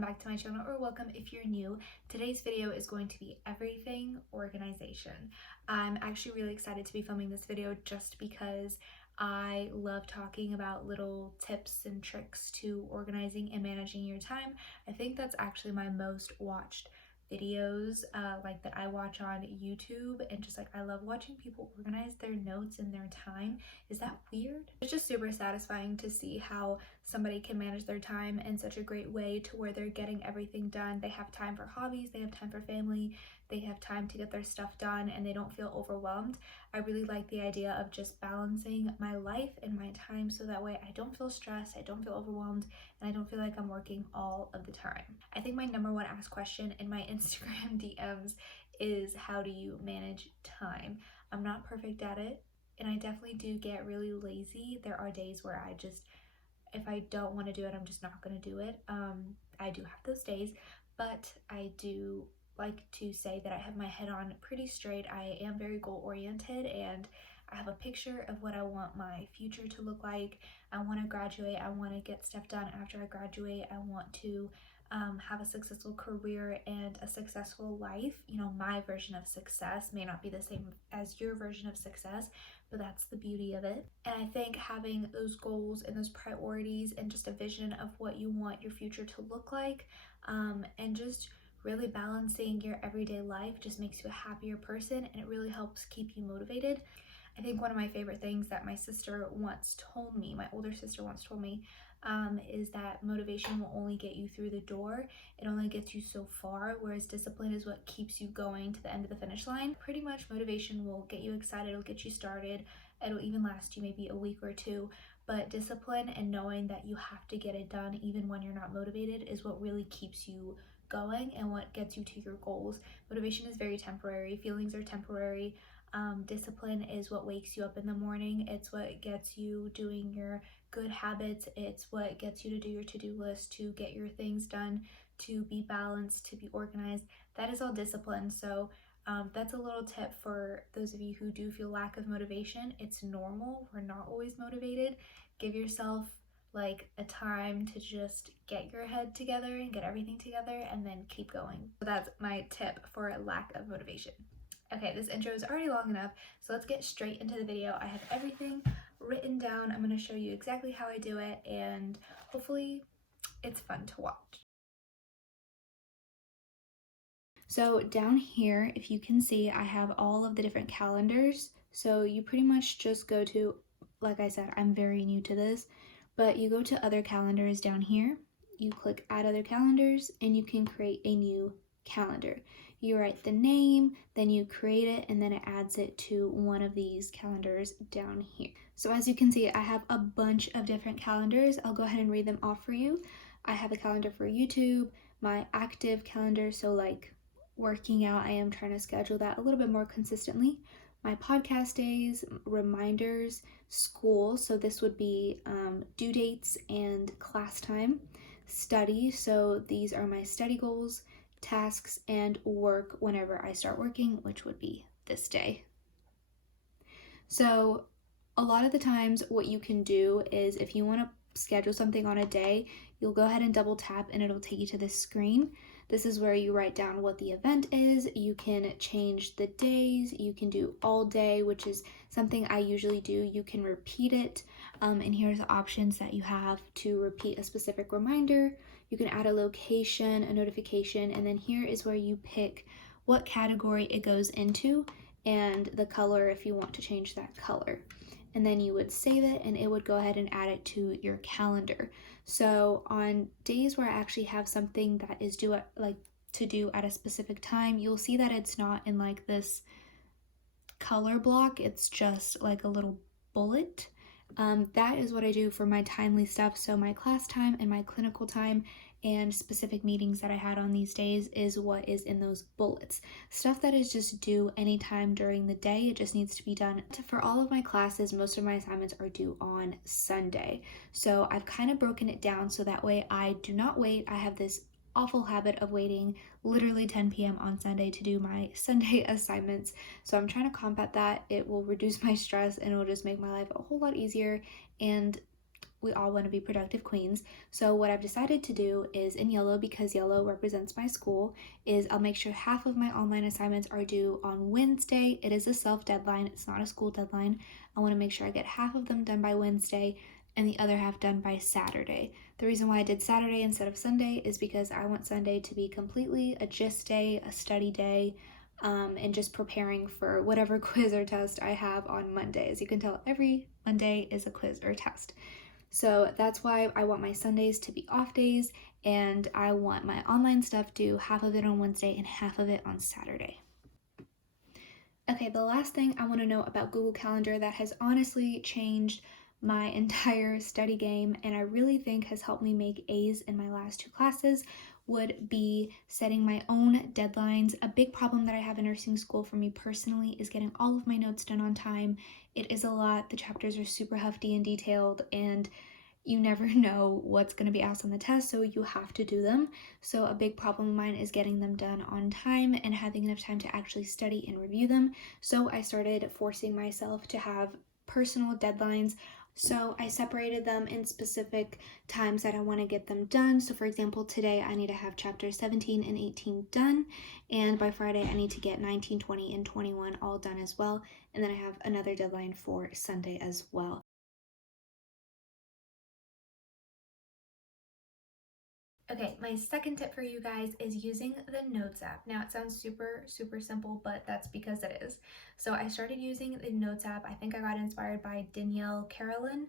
welcome back to my channel, or welcome if you're new. Today's video is going to be everything organization. I'm actually really excited to be filming this video just because I love talking about little tips and tricks to organizing and managing your time. I think that's actually my most watched videos that I watch on YouTube, and just I love watching people organize their notes and their time. Is that weird? It's just super satisfying to see how somebody can manage their time in such a great way to where they're getting everything done. They have time for hobbies, they have time for family, they have time to get their stuff done, and they don't feel overwhelmed. I really like the idea of just balancing my life and my time so that way I don't feel stressed, I don't feel overwhelmed, and I don't feel like I'm working all of the time. I think my number one asked question in my Instagram DMs is, how do you manage time? I'm not perfect at it, and I definitely do get really lazy. There are days where I just, if I don't want to do it, I'm just not going to do it. I do have those days, but I do like to say that I have my head on pretty straight. I am very goal oriented, and I have a picture of what I want my future to look like. I want to graduate, I want to get stuff done after I graduate, I want to have a successful career and a successful life. You know, my version of success may not be the same as your version of success, but that's the beauty of it. And I think having those goals and those priorities and just a vision of what you want your future to look like, and just really balancing your everyday life just makes you a happier person, and it really helps keep you motivated. I think one of my favorite things that my sister once told me, my older sister once told me, is that motivation will only get you through the door. It only gets you so far, whereas discipline is what keeps you going to the end of the finish line. Pretty much motivation will get you excited, it'll get you started, it'll even last you maybe a week or two, but discipline and knowing that you have to get it done even when you're not motivated is what really keeps you going and what gets you to your goals. Motivation is very temporary, feelings are temporary. Discipline is what wakes you up in the morning. It's what gets you doing your good habits. It's what gets you to do your to-do list, to get your things done, to be balanced, to be organized. That is all discipline. So that's a little tip for those of you who do feel lack of motivation. It's normal. We're not always motivated. Give yourself like a time to just get your head together and get everything together, and then keep going. So that's my tip for lack of motivation. Okay, this intro is already long enough, so let's get straight into the video. I have everything written down. I'm going to show you exactly how I do it, and hopefully it's fun to watch. So down here, if you can see, I have all of the different calendars. So you pretty much just go to, like I said, I'm very new to this, but you go to other calendars down here, you click add other calendars, and you can create a new calendar. You write the name, then you create it, and then it adds it to one of these calendars down here. So as you can see, I have a bunch of different calendars. I'll go ahead and read them off for you. I have a calendar for YouTube, my active calendar, so like working out, I am trying to schedule that a little bit more consistently. My podcast days, reminders, school, so this would be due dates and class time. Study, so these are my study goals, tasks, and work whenever I start working, which would be this day. So a lot of the times what you can do is, if you want to schedule something on a day, you'll go ahead and double tap and it'll take you to this screen. This is where you write down what the event is. You can change the days. You can do all day, which is something I usually do. You can repeat it. And here's the options that you have to repeat a specific reminder. You can add a location, a notification, and then here is where you pick what category it goes into and the color if you want to change that color. And then you would save it and it would go ahead and add it to your calendar. So on days where I actually have something that is due at, to do at a specific time, you'll see that it's not in like this color block, it's just like a little bullet. That is what I do for my timely stuff. So my class time and my clinical time and specific meetings that I had on these days is what is in those bullets. Stuff that is just due anytime during the day, it just needs to be done. For all of my classes, most of my assignments are due on Sunday. So I've kind of broken it down so that way I do not wait. I have this awful habit of waiting literally 10 p.m. on Sunday to do my Sunday assignments. So I'm trying to combat that. It will reduce my stress and it will just make my life a whole lot easier, and we all want to be productive queens. So what I've decided to do is, in yellow, because yellow represents my school, is I'll make sure half of my online assignments are due on Wednesday. It is a self deadline, it's not a school deadline. I want to make sure I get half of them done by Wednesday and the other half done by Saturday. The reason why I did Saturday instead of Sunday is because I want Sunday to be completely a gist day, a study day, and just preparing for whatever quiz or test I have on Monday. As you can tell, every Monday is a quiz or test. So that's why I want my Sundays to be off days, and I want my online stuff due half of it on Wednesday and half of it on Saturday. Okay, the last thing I want to know about Google Calendar that has honestly changed my entire study game and I really think has helped me make A's in my last 2 classes would be setting my own deadlines. A big problem that I have in nursing school for me personally is getting all of my notes done on time. It is a lot. The chapters are super hefty and detailed, and you never know what's going to be asked on the test, so you have to do them. So a big problem of mine is getting them done on time and having enough time to actually study and review them. So I started forcing myself to have personal deadlines. So I separated them in specific times that I want to get them done. So for example, today I need to have chapters 17 and 18 done, and by Friday I need to get 19, 20, and 21 all done as well. And then I have another deadline for Sunday as well. Okay, my second tip for you guys is using the Notes app. Now it sounds super simple, but that's because it is. So I started using the Notes app. I think I got inspired by Danielle Carolyn.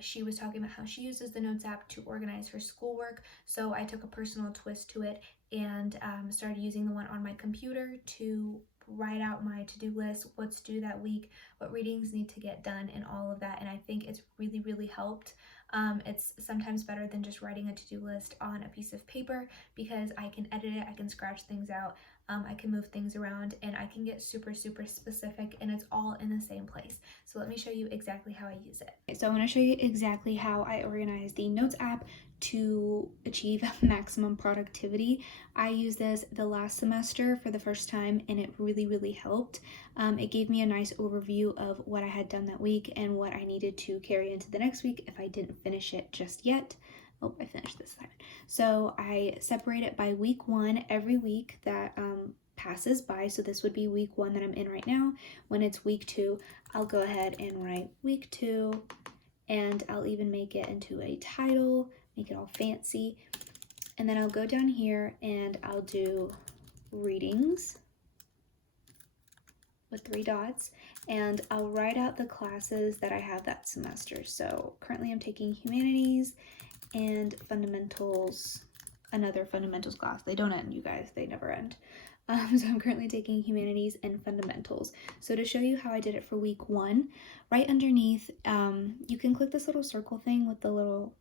She was talking about how she uses the Notes app to organize her schoolwork. So I took a personal twist to it and started using the one on my computer to write out my to-do list, what's due that week, what readings need to get done, and all of that. And I think it's really helped. It's sometimes better than just writing a to-do list on a piece of paper because I can edit it, I can scratch things out, I can move things around, and I can get super specific, and it's all in the same place. So let me show you exactly how I use it. Okay, so I want to show you exactly how I organize the Notes app to achieve maximum productivity. I used this the last semester for the first time, and it really helped. It gave me a nice overview of what I had done that week and what I needed to carry into the next week if I didn't finish it just yet. Oh, I finished this assignment. So I separate it by week 1 every week that passes by. So this would be week 1 that I'm in right now. When it's week 2, I'll go ahead and write week 2, and I'll even make it into a title, make it all fancy. And then I'll go down here and I'll do readings with 3 dots, and I'll write out the classes that I have that semester. So currently I'm taking humanities and fundamentals, another fundamentals class. They don't end, you guys, they never end. So I'm currently taking humanities and fundamentals. So to show you how I did it for week 1, right underneath, you can click this little circle thing with the little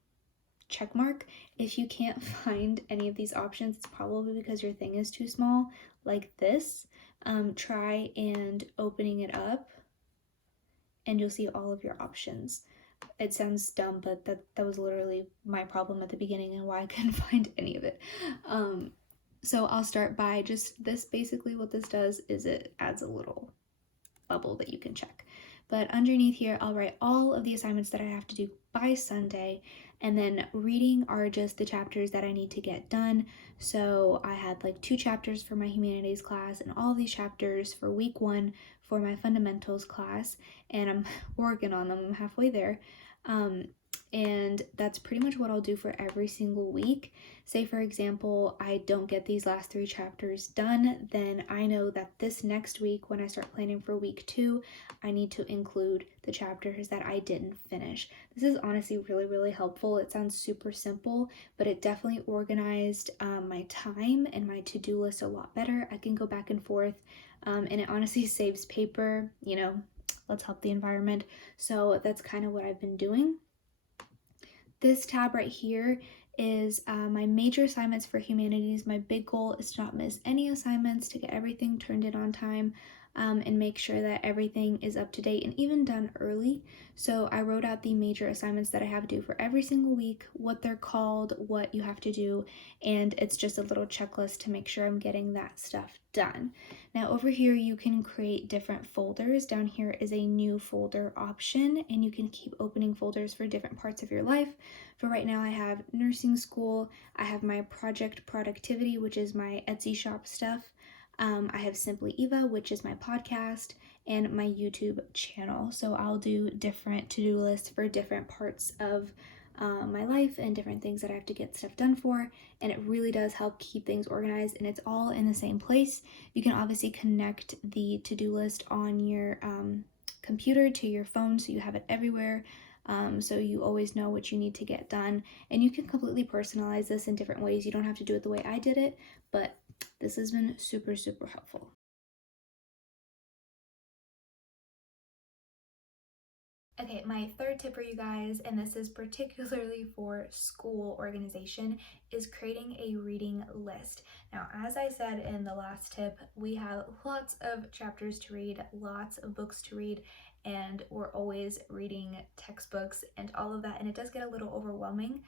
check mark. If you can't find any of these options, it's probably because your thing is too small, like this. Try and opening it up, and you'll see all of your options. It sounds dumb, but that was literally my problem at the beginning and why I couldn't find any of it. So I'll start by just this. Basically what this does is it adds a little bubble that you can check. But underneath here, I'll write all of the assignments that I have to do by Sunday, and then reading are just the chapters that I need to get done. So I had like 2 chapters for my humanities class and all these chapters for week 1 for my fundamentals class, and I'm working on them. I'm halfway there. And that's pretty much what I'll do for every single week. Say for example, I don't get these last 3 chapters done, then I know that this next week when I start planning for week 2, I need to include the chapters that I didn't finish. This is honestly really helpful. It sounds super simple, but it definitely organized my time and my to-do list a lot better. I can go back and forth, and it honestly saves paper, you know, let's help the environment. So that's kind of what I've been doing. This tab right here is my major assignments for humanities. My big goal is to not miss any assignments, to get everything turned in on time. and make sure that everything is up to date and even done early. So I wrote out the major assignments that I have due for every single week, what they're called, what you have to do, and it's just a little checklist to make sure I'm getting that stuff done. Now over here you can create different folders. Down here is a new folder option, and you can keep opening folders for different parts of your life. For right now I have nursing school, I have my project productivity, which is my Etsy shop stuff. I have Simply Eva, which is my podcast, and my YouTube channel. So I'll do different to-do lists for different parts of my life and different things that I have to get stuff done for, and it really does help keep things organized, and it's all in the same place. You can obviously connect the to-do list on your computer to your phone so you have it everywhere, so you always know what you need to get done, and you can completely personalize this in different ways. You don't have to do it the way I did it, but this has been super, super helpful. Okay, my third tip for you guys, and this is particularly for school organization, is creating a reading list. Now, as I said in the last tip, we have lots of chapters to read, lots of books to read, and we're always reading textbooks and all of that, and it does get a little overwhelming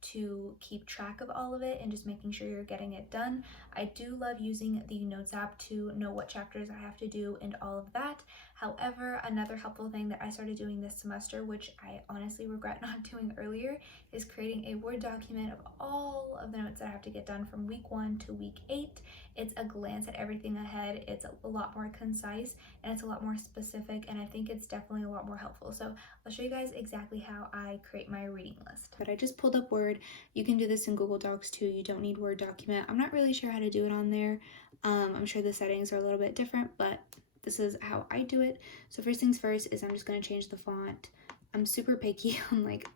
to keep track of all of it and just making sure you're getting it done. I do love using the Notes app to know what chapters I have to do and all of that. However, another helpful thing that I started doing this semester, which I honestly regret not doing earlier, is creating a Word document of all of the notes that I have to get done from week 1 to week 8. It's a glance at everything ahead. It's a lot more concise and it's a lot more specific, and I think it's definitely a lot more helpful. So I'll show you guys exactly how I create my reading list. But I just pulled up Word. You can do this in Google Docs too. You don't need Word document. I'm not really sure how to do it on there. I'm sure the settings are a little bit different, but this is how I do it. So first things first is I'm just going to change the font. I'm super picky on like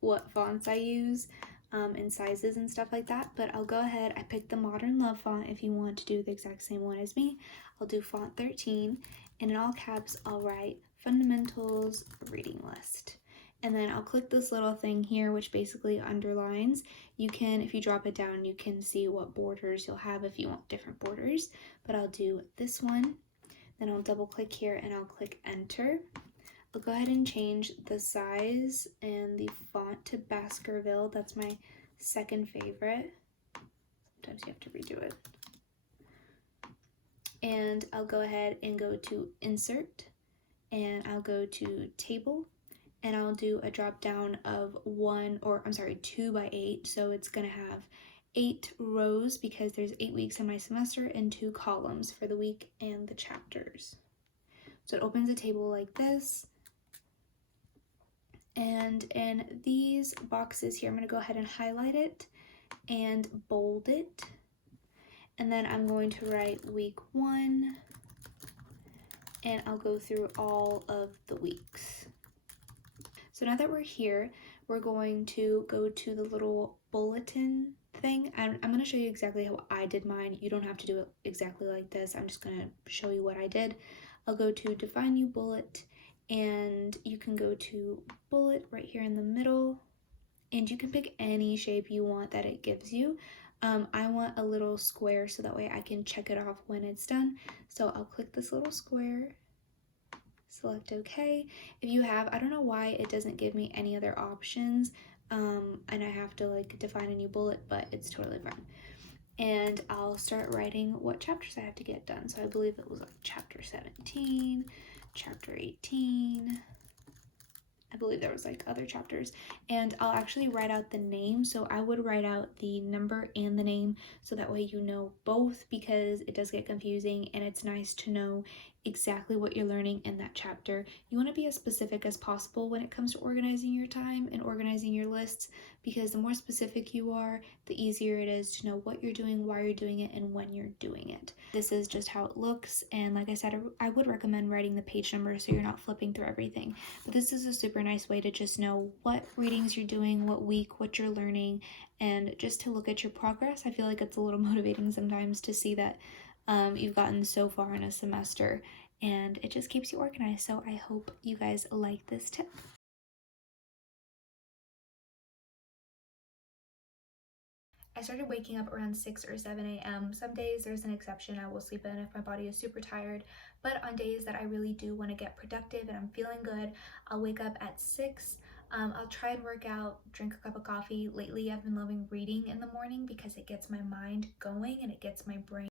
what fonts I use and sizes and stuff like that, but I'll go ahead. I picked the Modern Love font. If you want to do the exact same one as me, I'll do font 13, and in all caps I'll write Fundamentals Reading List. And then I'll click this little thing here, which basically underlines. You can, if you drop it down, you can see what borders you'll have if you want different borders, but I'll do this one. Then I'll double click here and I'll click enter. I'll go ahead and change the size and the font to Baskerville. That's my second favorite. Sometimes you have to redo it. And I'll go ahead and go to insert, and I'll go to table, and I'll do a drop down of 2 by 8. So it's gonna have 8 rows because there's 8 weeks in my semester, and 2 columns for the week and the chapters. So it opens a table like this. And in these boxes here, I'm going to go ahead and highlight it and bold it. And then I'm going to write week 1, and I'll go through all of the weeks. So now that we're here, we're going to go to the little bulletin thing. I'm going to show you exactly how I did mine. You don't have to do it exactly like this. I'm just going to show you what I did. I'll go to define new bullet, and you can go to bullet right here in the middle, and you can pick any shape you want that it gives you. I want a little square so that way I can check it off when it's done. So I'll click this little square, select OK. If you have, I don't know why it doesn't give me any other options, and I have to like define a new bullet, but it's totally fine. And I'll start writing what chapters I have to get done. So I believe it was like chapter 17, chapter 18. I believe there was like other chapters, and I'll actually write out the name. So I would write out the number and the name so that way you know both, because it does get confusing and it's nice to know exactly what you're learning in that chapter. You want to be as specific as possible when it comes to organizing your time and organizing your lists, because the more specific you are, the easier it is to know what you're doing, why you're doing it, and when you're doing it. This is just how it looks, and like I said, I would recommend writing the page number so you're not flipping through everything. But this is a super nice way to just know what readings you're doing, what week, what you're learning, and just to look at your progress. I feel like it's a little motivating sometimes to see that you've gotten so far in a semester, and it just keeps you organized. So I hope you guys like this tip. I started waking up around 6 or 7 a.m. Some days there's an exception, I will sleep in if my body is super tired, but on days that I really do want to get productive and I'm feeling good, I'll wake up at 6. I'll try and work out, drink a cup of coffee. Lately I've been loving reading in the morning because it gets my mind going and it gets my brain